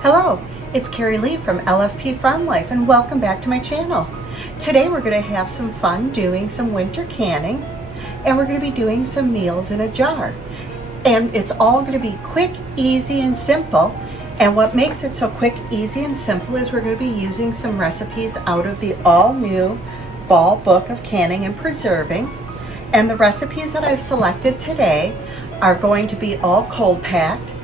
Hello, it's Carrie Lee from LFP Farm Life and welcome back to my channel. Today we're going to have some fun doing some winter canning and we're going to be doing some meals in a jar. And it's all going to be quick, easy, and simple. And what makes it so quick, easy, and simple is we're going to be using some recipes out of the all-new Ball Book of Canning and Preserving. And the recipes that I've selected today are going to be all cold packed.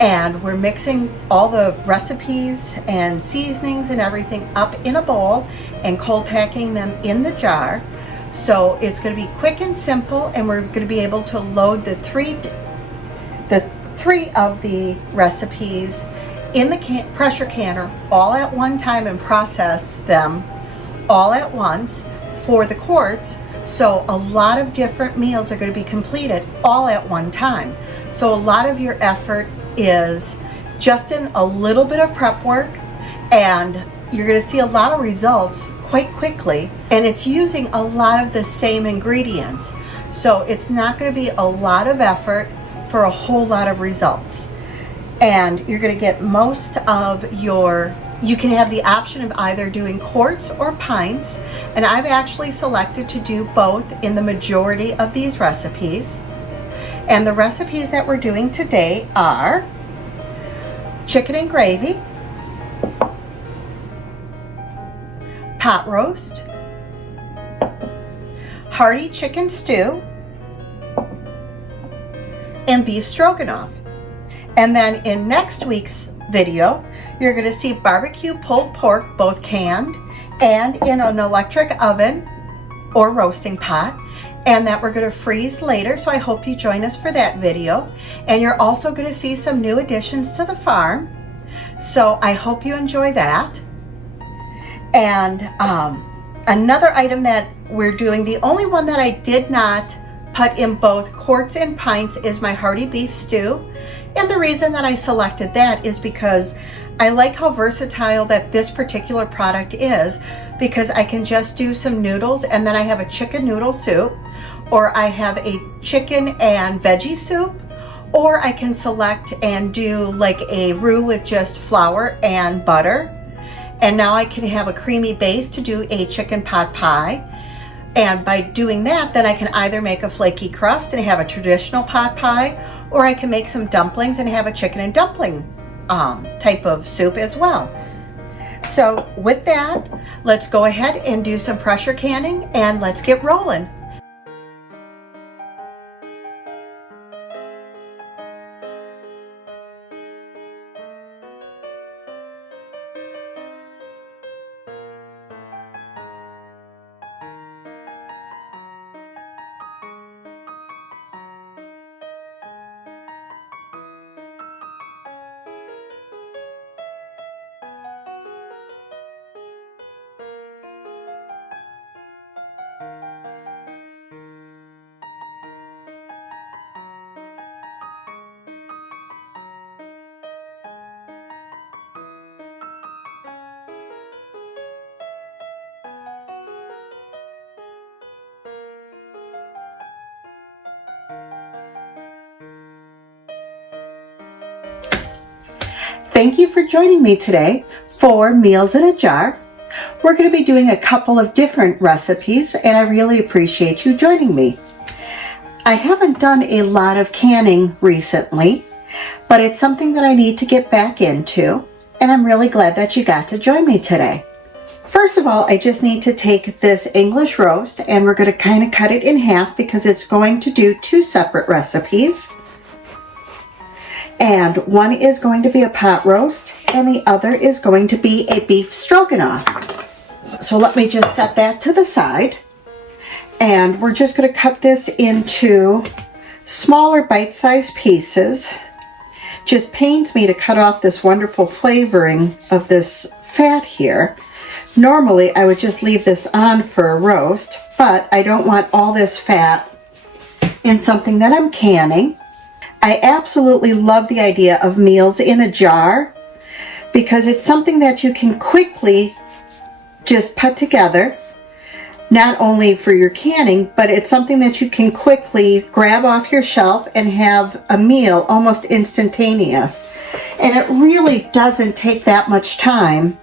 And we're mixing all the recipes and seasonings and everything up in a bowl and cold packing them in the jar. So it's going to be quick and simple, and we're going to be able to load the three of the recipes in the pressure canner all at one time and process them all at once for the quarts. So a lot of different meals are going to be completed all at one time. So a lot of your effort is just in a little bit of prep work, and you're going to see a lot of results quite quickly, and it's using a lot of the same ingredients, so it's not going to be a lot of effort for a whole lot of results. And you're going to get most of you can have the option of either doing quarts or pints, and I've actually selected to do both in the majority of these recipes. And the recipes that we're doing today are chicken and gravy, pot roast, hearty chicken stew, and beef stroganoff. And then in next week's video, you're going to see barbecue pulled pork, both canned and in an electric oven or roasting pot, and that we're going to freeze later. So I hope you join us for that video. And you're also going to see some new additions to the farm. So I hope you enjoy that. And another item that we're doing, the only one that I did not put in both quarts and pints, is my hearty beef stew. And the reason that I selected that is because I like how versatile that this particular product is, because I can just do some noodles and then I have a chicken noodle soup, or I have a chicken and veggie soup, or I can select and do like a roux with just flour and butter. And now I can have a creamy base to do a chicken pot pie. And by doing that, then I can either make a flaky crust and have a traditional pot pie, or I can make some dumplings and have a chicken and dumpling type of soup as well. So with that, let's go ahead and do some pressure canning and let's get rolling. Thank you for joining me today for Meals in a Jar. We're going to be doing a couple of different recipes, and I really appreciate you joining me. I haven't done a lot of canning recently, but it's something that I need to get back into, and I'm really glad that you got to join me today. First of all, I just need to take this English roast, and we're going to kind of cut it in half because it's going to do two separate recipes. And one is going to be a pot roast and the other is going to be a beef stroganoff. So let me just set that to the side. And we're just going to cut this into smaller bite-sized pieces. Just pains me to cut off this wonderful flavoring of this fat here. Normally I would just leave this on for a roast, but I don't want all this fat in something that I'm canning. I absolutely love the idea of meals in a jar because it's something that you can quickly just put together, not only for your canning, but it's something that you can quickly grab off your shelf and have a meal almost instantaneous. And it really doesn't take that much time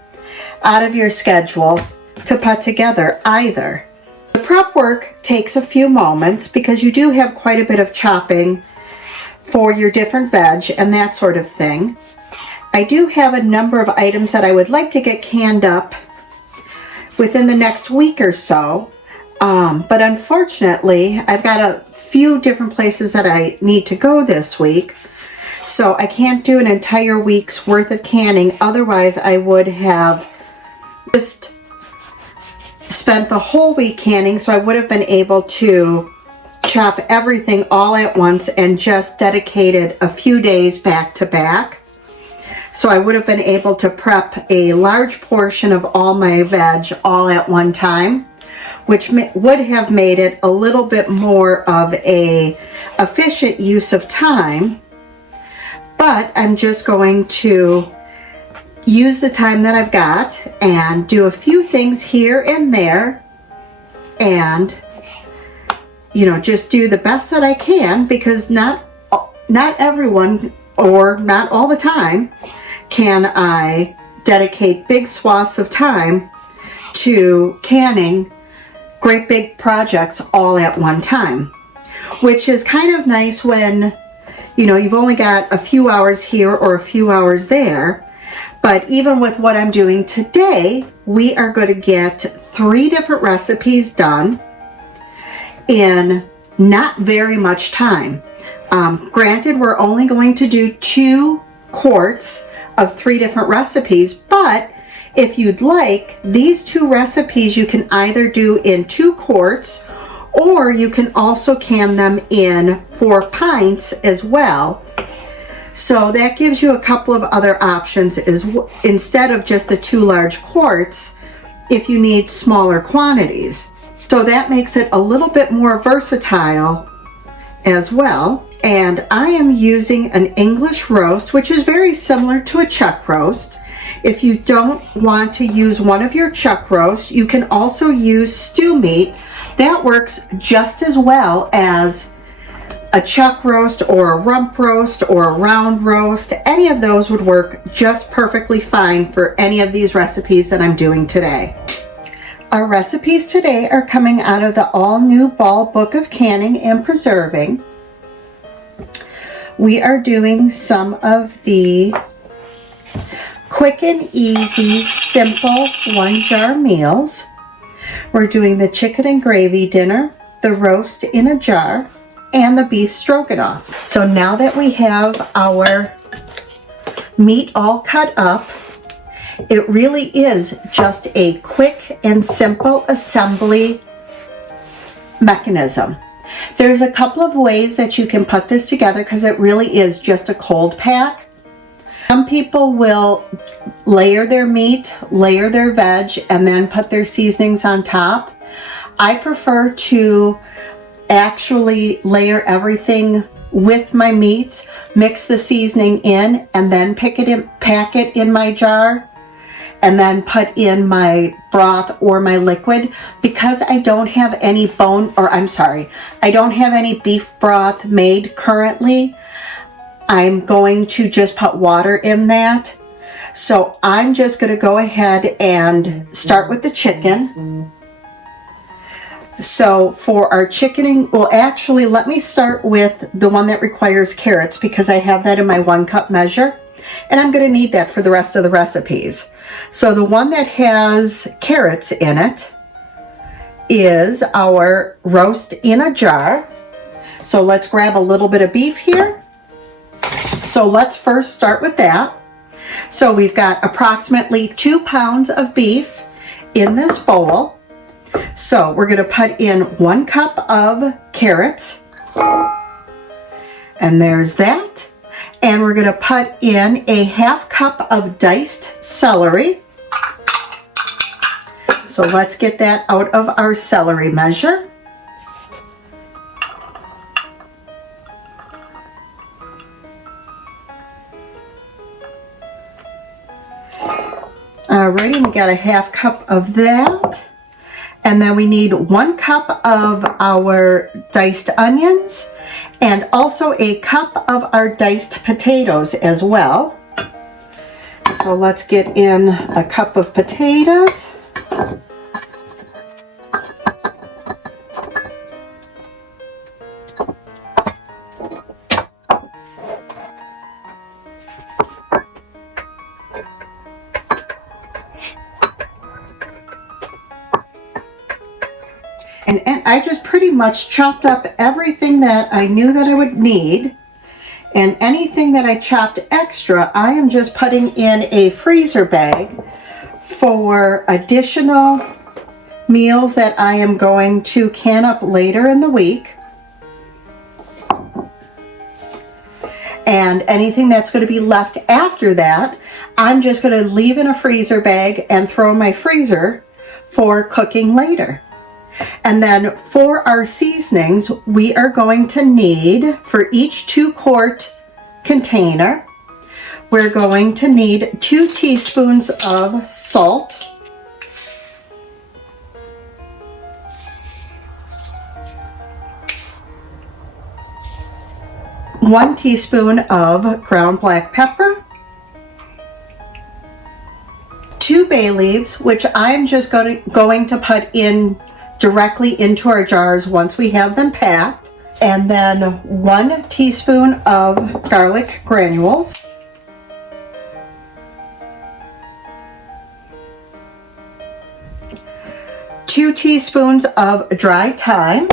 out of your schedule to put together either. The prep work takes a few moments because you do have quite a bit of chopping for your different veg and that sort of thing. I do have a number of items that I would like to get canned up within the next week or so. But unfortunately, I've got a few different places that I need to go this week. So I can't do an entire week's worth of canning. Otherwise, I would have just spent the whole week canning. So I would have been able to chop everything all at once and just dedicated a few days back to back. So I would have been able to prep a large portion of all my veg all at one time, which would have made it a little bit more of a efficient use of time. But I'm just going to use the time that I've got and do a few things here and there and, you know, just do the best that I can, because not everyone, or not all the time, can I dedicate big swaths of time to canning great big projects all at one time, which is kind of nice when, you know, you've only got a few hours here or a few hours there. But even with what I'm doing today, we are going to get 3 different recipes done in not very much time. Granted, we're only going to do 2 quarts of 3 different recipes, but if you'd like, these 2 recipes you can either do in 2 quarts, or you can also can them in 4 pints as well. So that gives you a couple of other options instead of just the 2 large quarts if you need smaller quantities. So that makes it a little bit more versatile as well. And I am using an English roast, which is very similar to a chuck roast. If you don't want to use one of your chuck roasts, you can also use stew meat. That works just as well as a chuck roast or a rump roast or a round roast. Any of those would work just perfectly fine for any of these recipes that I'm doing today. Our recipes today are coming out of the all-new Ball Book of Canning and Preserving. We are doing some of the quick and easy, simple 1-jar meals. We're doing the chicken and gravy dinner, the roast in a jar, and the beef stroganoff. So now that we have our meat all cut up, it really is just a quick and simple assembly mechanism. There's a couple of ways that you can put this together because it really is just a cold pack. Some people will layer their meat, layer their veg, and then put their seasonings on top. I prefer to actually layer everything with my meats, mix the seasoning in, and then pack it in my jar, and then put in my broth or my liquid. Because I don't have any I don't have any beef broth made currently, I'm going to just put water in that. So I'm just going to go ahead and start with the chicken. So for our chickening, well, actually, let me start with the one that requires carrots because I have that in my 1 cup measure, and I'm going to need that for the rest of the recipes. So the one that has carrots in it is our roast in a jar. So let's grab a little bit of beef here. So let's first start with that. So we've got approximately 2 pounds of beef in this bowl. So we're going to put in 1 cup of carrots, and there's that. And we're going to put in a 1/2 cup of diced celery. So let's get that out of our celery measure. Alrighty, we got a 1/2 cup of that. And then we need 1 cup of our diced onions and also a cup of our diced potatoes as well. So let's get in a cup of potatoes. And I just pretty much chopped up everything that I knew that I would need. And anything that I chopped extra, I am just putting in a freezer bag for additional meals that I am going to can up later in the week. And anything that's going to be left after that, I'm just going to leave in a freezer bag and throw in my freezer for cooking later. And then for our seasonings, we are going to need, for each 2-quart container, we're going to need 2 teaspoons of salt, 1 teaspoon of ground black pepper, 2 bay leaves, which I'm just going to put in directly into our jars once we have them packed, and then 1 teaspoon of garlic granules, 2 teaspoons of dry thyme,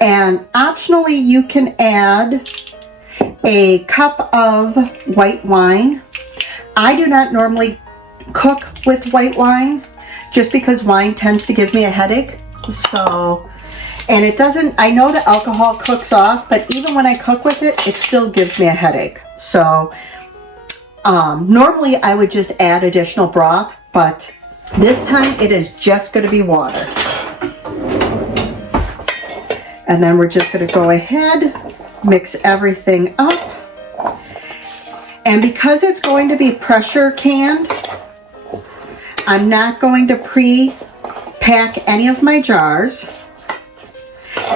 and optionally you can add a cup of white wine. I do not normally cook with white wine just because wine tends to give me a headache. So, and it doesn't, I know the alcohol cooks off, but even when I cook with it, it still gives me a headache. So, normally I would just add additional broth, but this time it is just going to be water. And then we're just going to go ahead, mix everything up. And because it's going to be pressure canned, I'm not going to pre-pack any of my jars.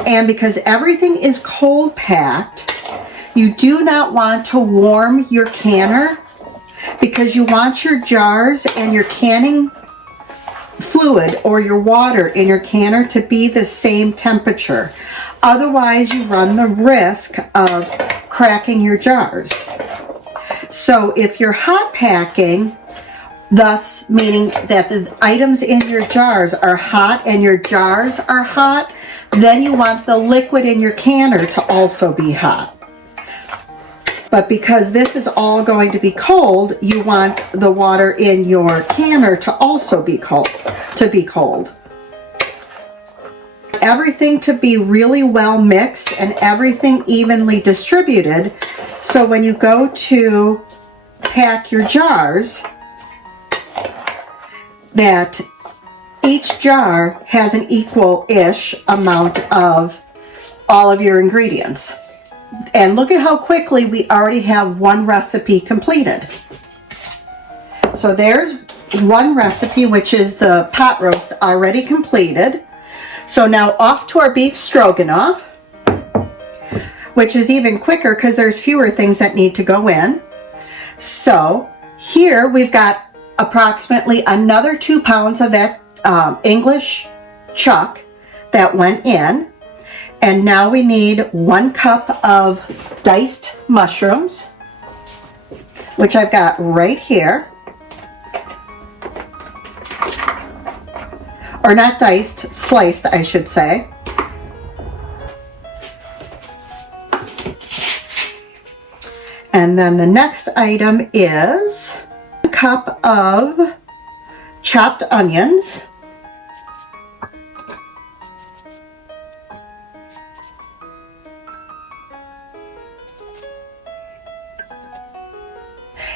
And because everything is cold packed, you do not want to warm your canner because you want your jars and your canning fluid or your water in your canner to be the same temperature. Otherwise, you run the risk of cracking your jars. So if you're hot packing, thus meaning that the items in your jars are hot and your jars are hot, then you want the liquid in your canner to also be hot. But because this is all going to be cold, you want the water in your canner to also be cold, Everything to be really well mixed and everything evenly distributed. So when you go to pack your jars, that each jar has an equal-ish amount of all of your ingredients. And look at how quickly we already have one recipe completed. So there's one recipe, which is the pot roast, already completed. So now off to our beef stroganoff, which is even quicker because there's fewer things that need to go in. So here we've got approximately another 2 pounds of that English chuck that went in. And now we need 1 cup of diced mushrooms, which I've got right here. Or not diced, sliced, I should say. And then the next item is 1 cup of chopped onions.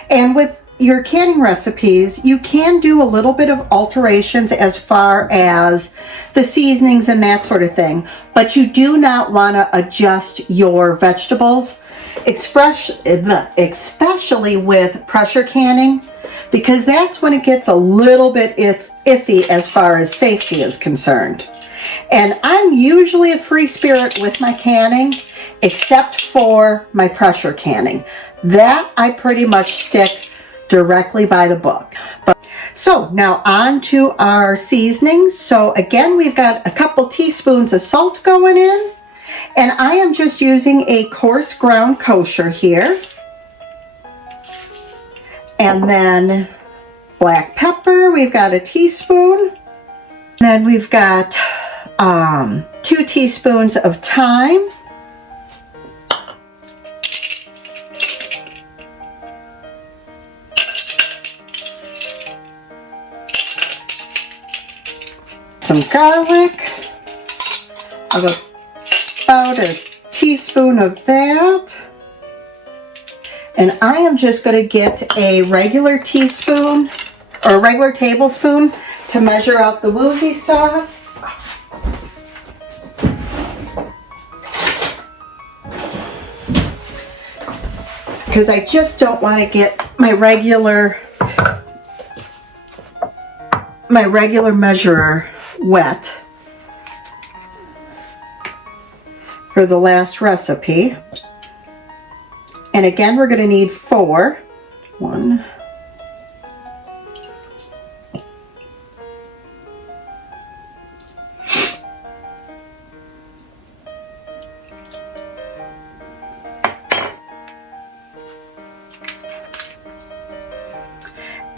And with your canning recipes, you can do a little bit of alterations as far as the seasonings and that sort of thing, but you do not want to adjust your vegetables, especially with pressure canning, because that's when it gets a little bit iffy as far as safety is concerned. And I'm usually a free spirit with my canning, except for my pressure canning. That I pretty much stick directly by the book. So now on to our seasonings. So again, we've got a couple teaspoons of salt going in. And I am just using a coarse ground kosher here. And then black pepper, we've got a teaspoon. Then we've got 2 teaspoons of thyme. Some garlic, about a teaspoon of that. And I am just going to get a regular teaspoon or a regular tablespoon to measure out the woozy sauce. Because I just don't want to get my regular measurer wet for the last recipe. And again, we're going to need 4. 1.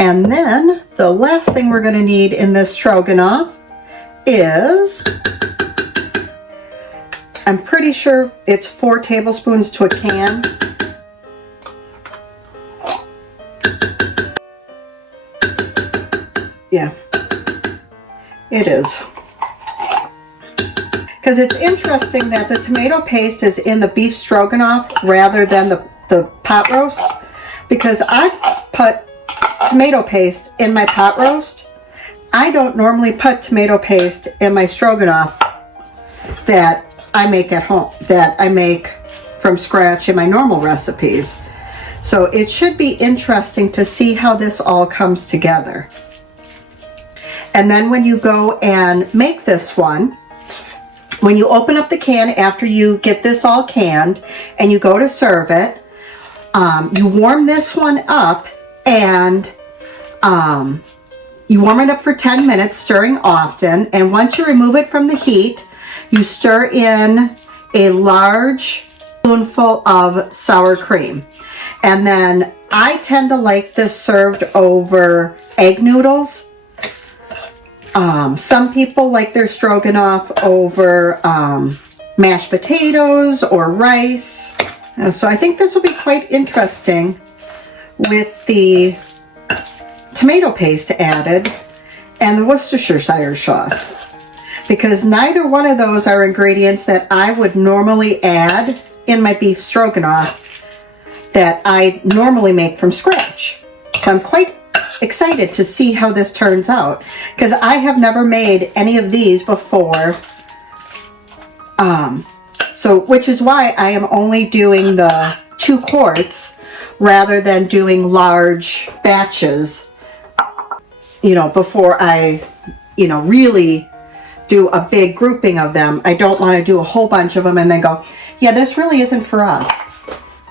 And then the last thing we're going to need in this stroganoff is, I'm pretty sure it's 4 tablespoons to a can. Yeah, it is. Because it's interesting that the tomato paste is in the beef stroganoff rather than the pot roast. Because I put tomato paste in my pot roast. I don't normally put tomato paste in my stroganoff that I make at home, that I make from scratch in my normal recipes. So it should be interesting to see how this all comes together. And then when you go and make this one, when you open up the can after you get this all canned and you go to serve it, you warm this one up and you warm it up for 10 minutes, stirring often. And once you remove it from the heat, you stir in a large spoonful of sour cream. And then I tend to like this served over egg noodles. Some people like their stroganoff over mashed potatoes or rice. So I think this will be quite interesting with the tomato paste added and the Worcestershire sauce, because neither one of those are ingredients that I would normally add in my beef stroganoff that I normally make from scratch. So I'm quite excited to see how this turns out, because I have never made any of these before. Which is why I am only doing the 2 quarts rather than doing large batches, before I, really do a big grouping of them. I don't want to do a whole bunch of them and then go, yeah, this really isn't for us.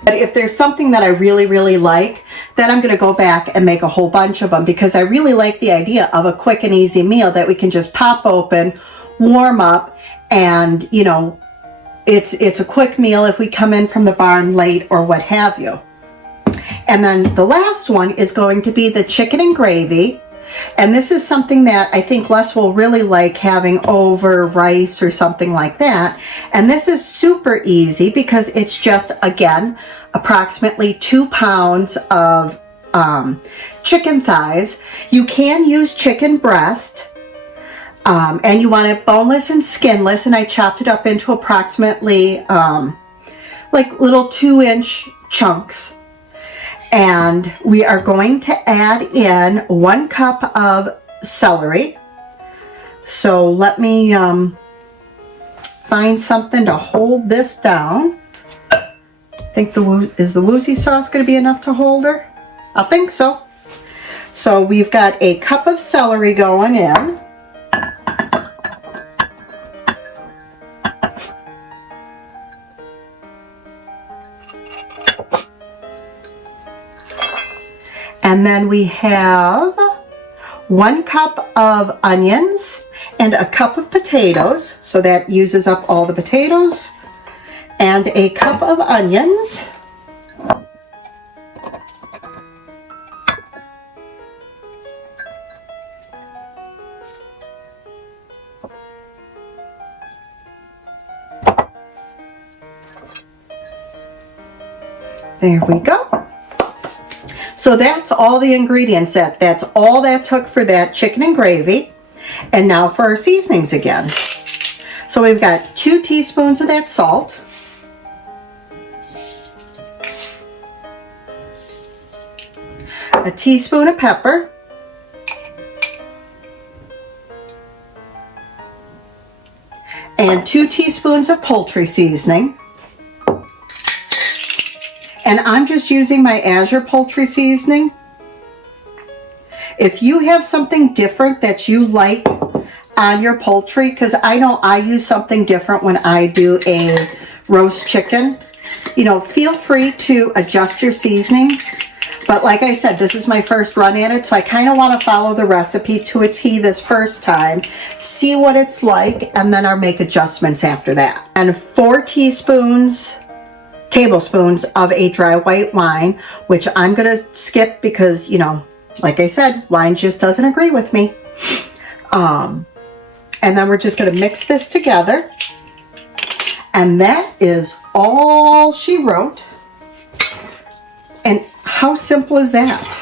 But if there's something that I really, really like, then I'm going to go back and make a whole bunch of them, because I really like the idea of a quick and easy meal that we can just pop open, warm up, and, it's a quick meal if we come in from the barn late or what have you. And then the last one is going to be the chicken and gravy. And this is something that I think Les will really like having over rice or something like that. And this is super easy because it's just, again, approximately 2 pounds of chicken thighs. You can use chicken breast. And you want it boneless and skinless. And I chopped it up into approximately like little 2-inch chunks. And we are going to add in 1 cup of celery. So let me find something to hold this down. I think is the woozy sauce going to be enough to hold her? I think so. So we've got a cup of celery going in. And then we have 1 cup of onions and a cup of potatoes. So that uses up all the potatoes. And a cup of onions. There we go. So that's all the ingredients. That's all that took for that chicken and gravy. And now for our seasonings again. So we've got 2 teaspoons of that salt. A teaspoon of pepper. And 2 teaspoons of poultry seasoning. And I'm just using my Azure poultry seasoning. If you have something different that you like on your poultry, because I know I use something different when I do a roast chicken, you know, feel free to adjust your seasonings. But like I said, this is my first run at it, so I kind of want to follow the recipe to a T this first time, see what it's like, and then I'll make adjustments after that. And 4 tablespoons of a dry white wine, which I'm going to skip because, you know, like I said, wine just doesn't agree with me. And then we're just going to mix this together. And that is all she wrote. And how simple is that?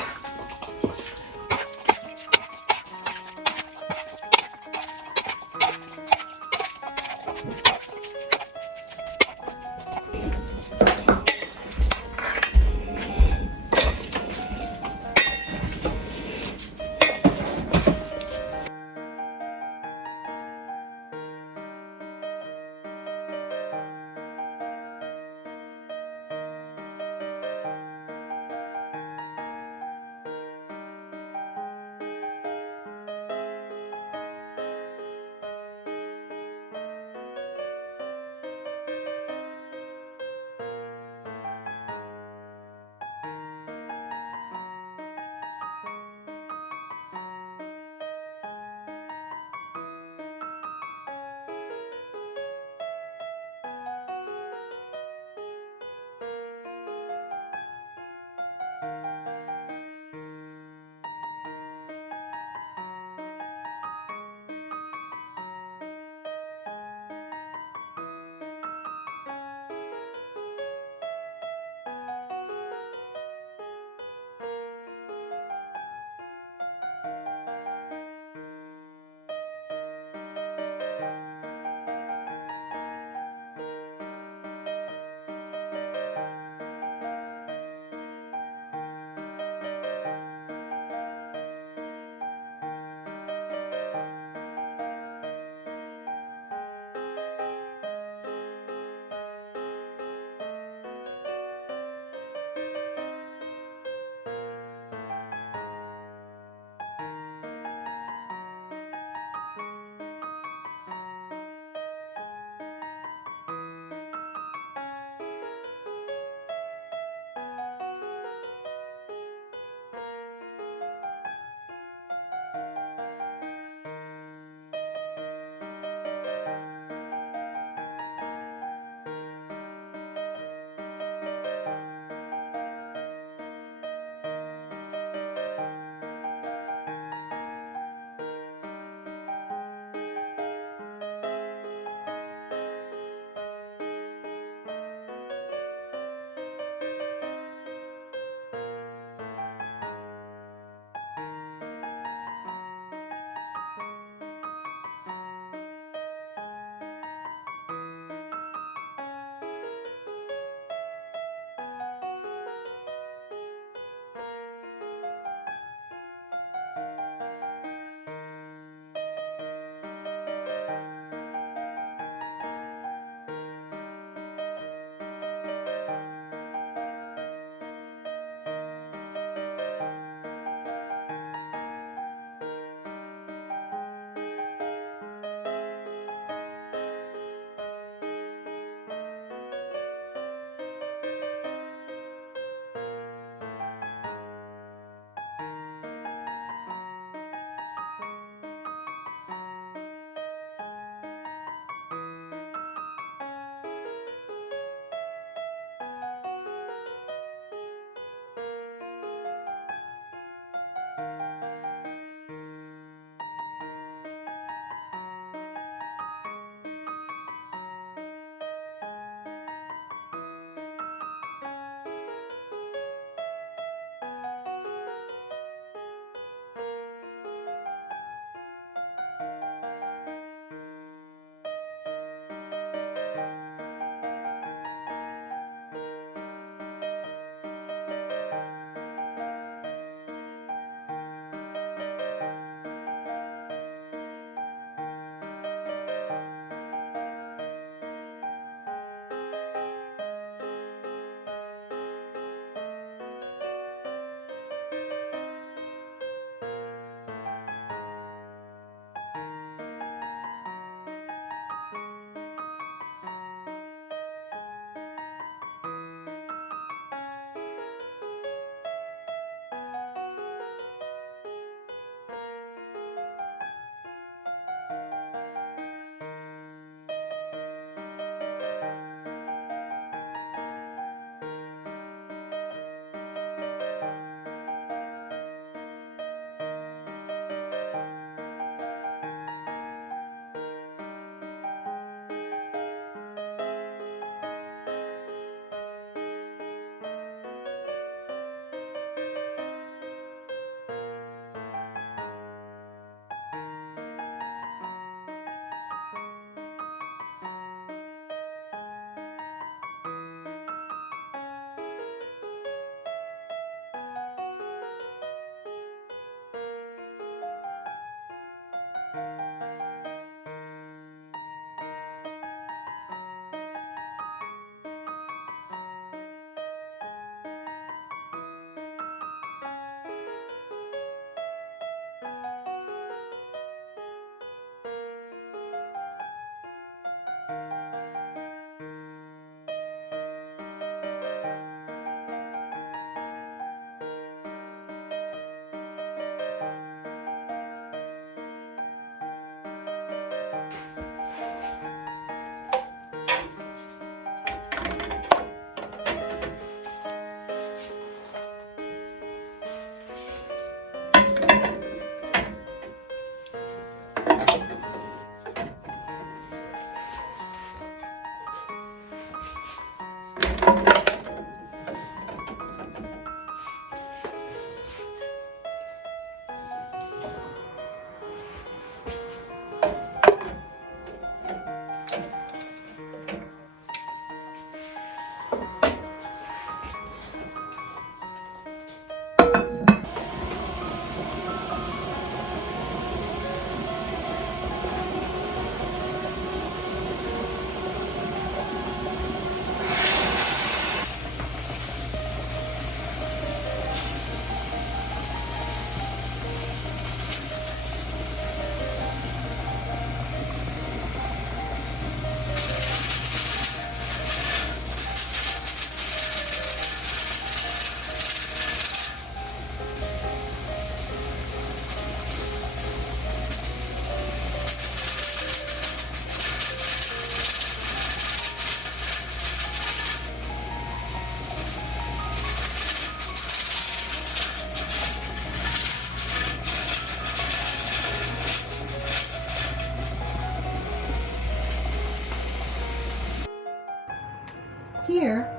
Here,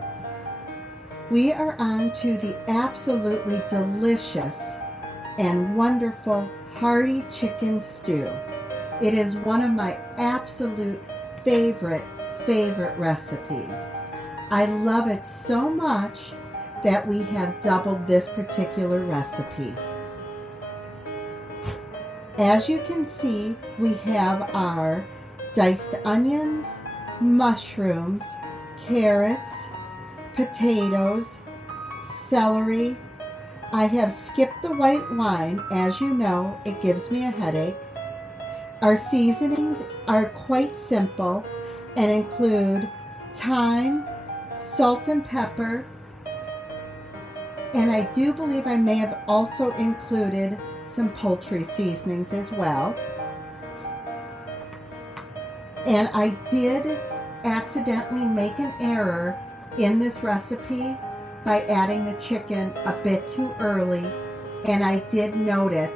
we are on to the absolutely delicious and wonderful Hearty chicken stew. It is one of my absolute favorite recipes. I love it so much that we have doubled this particular recipe. As you can see, we have our diced onions, mushrooms, carrots, potatoes, celery. I have skipped the white wine. As you know, it gives me a headache. Our seasonings are quite simple and include thyme, salt and pepper, and I do believe I may have also included some poultry seasonings as well. And I did accidentally make an error in this recipe by adding the chicken a bit too early, and I did note it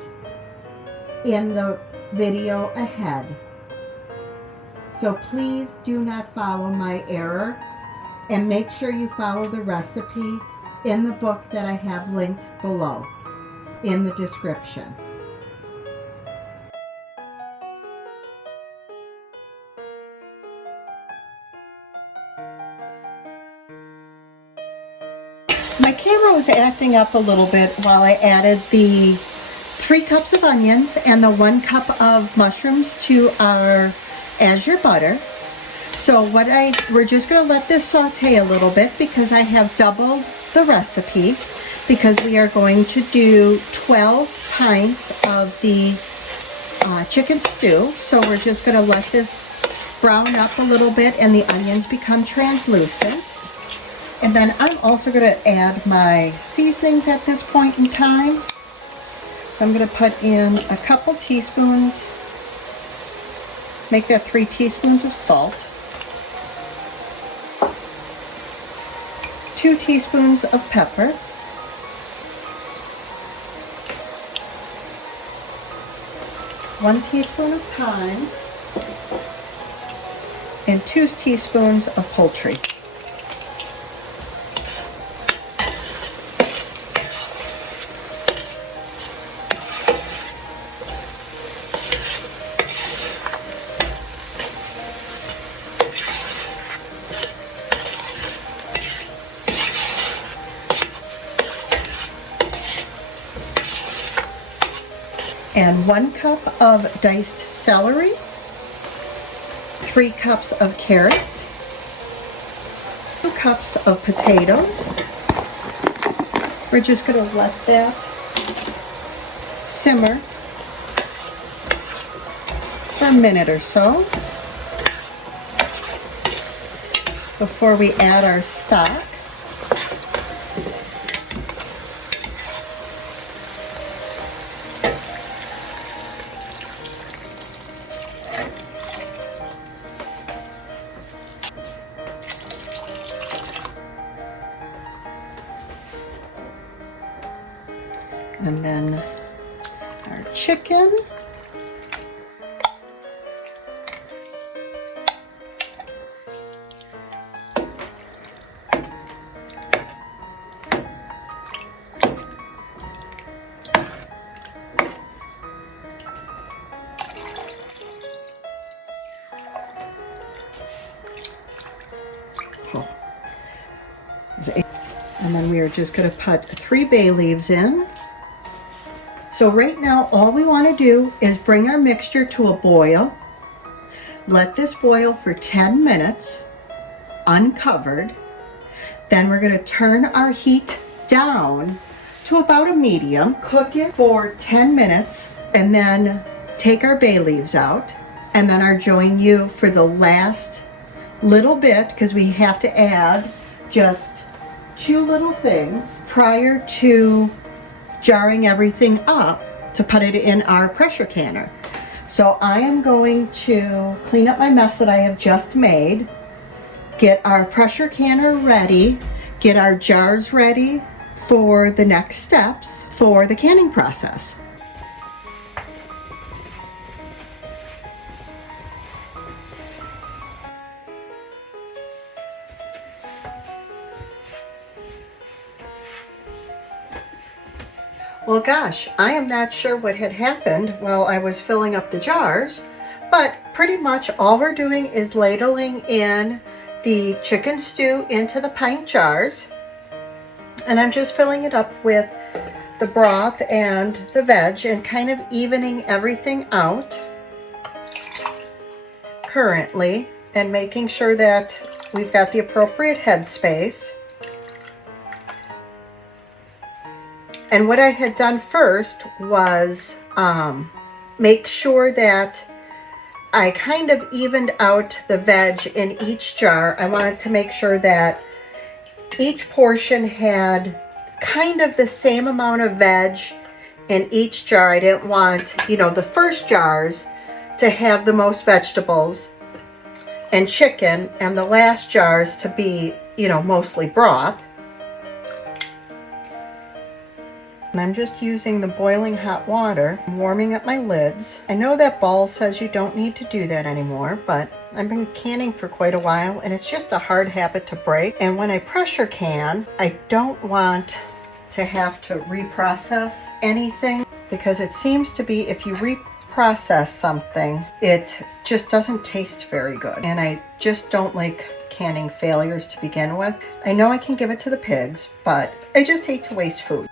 in the video ahead. So please do not follow my error, and make sure you follow the recipe in the book that I have linked below in the description. My camera was acting up a little bit while I added the 3 cups of onions and the 1 cup of mushrooms to our azure butter. So we're just going to let this saute a little bit because I have doubled the recipe, because we are going to do 12 pints of the chicken stew. So we're just going to let this brown up a little bit and the onions become translucent. And then I'm also going to add my seasonings at this point in time. So I'm going to put in a couple teaspoons, make that 3 teaspoons of salt, 2 teaspoons of pepper, 1 teaspoon of thyme, and 2 teaspoons of poultry. And 1 cup of diced celery, 3 cups of carrots, 2 cups of potatoes. We're just going to let that simmer for a minute or so before we add our stock. And then our chicken. And then we are just going to put 3 bay leaves in. So right now, all we want to do is bring our mixture to a boil. Let this boil for 10 minutes, uncovered. Then we're going to turn our heat down to about a medium. Cook it for 10 minutes, and then take our bay leaves out. And then I'll join you for the last little bit, because we have to add just 2 little things prior to jarring everything up to put it in our pressure canner. So I am going to clean up my mess that I have just made, get our pressure canner ready, get our jars ready for the next steps for the canning process. Well, gosh, I am not sure what had happened while I was filling up the jars, but pretty much all we're doing is ladling in the chicken stew into the pint jars, and I'm just filling it up with the broth and the veg and kind of evening everything out currently and making sure that we've got the appropriate headspace. And what I had done first was make sure that I kind of evened out the veg in each jar. I wanted to make sure that each portion had kind of the same amount of veg in each jar. I didn't want, the first jars to have the most vegetables and chicken, and the last jars to be, mostly broth. And I'm just using the boiling hot water, warming up my lids. I know that Ball says you don't need to do that anymore, but I've been canning for quite a while and it's just a hard habit to break. And when I pressure can, I don't want to have to reprocess anything, because it seems to be if you reprocess something, it just doesn't taste very good. And I just don't like canning failures to begin with. I know I can give it to the pigs, but I just hate to waste food.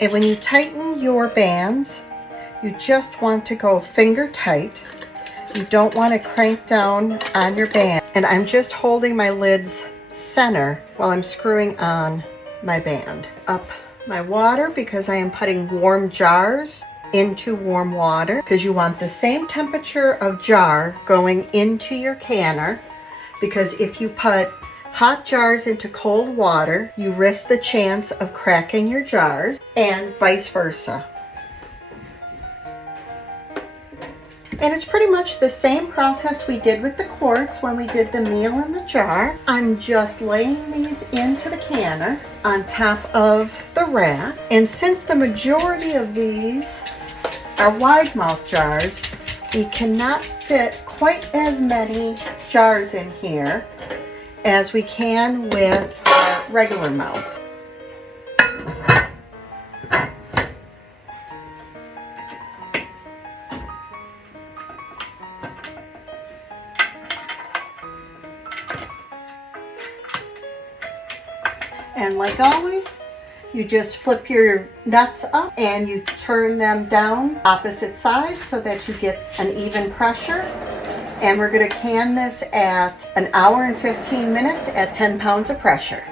And when you tighten your bands, you just want to go finger tight. You don't want to crank down on your band. And I'm just holding my lids center while I'm screwing on my band. Up my water because I am putting warm jars into warm water, because you want the same temperature of jar going into your canner, because if you put hot jars into cold water, you risk the chance of cracking your jars, and vice versa. And it's pretty much the same process we did with the quarts when we did the meal in the jar. I'm just laying these into the canner on top of the rack. And since the majority of these are wide mouth jars, we cannot fit quite as many jars in here as we can with our regular mouth. And like always, you just flip your nuts up and you turn them down opposite sides so that you get an even pressure. And we're going to can this at 1 hour and 15 minutes at 10 pounds of pressure.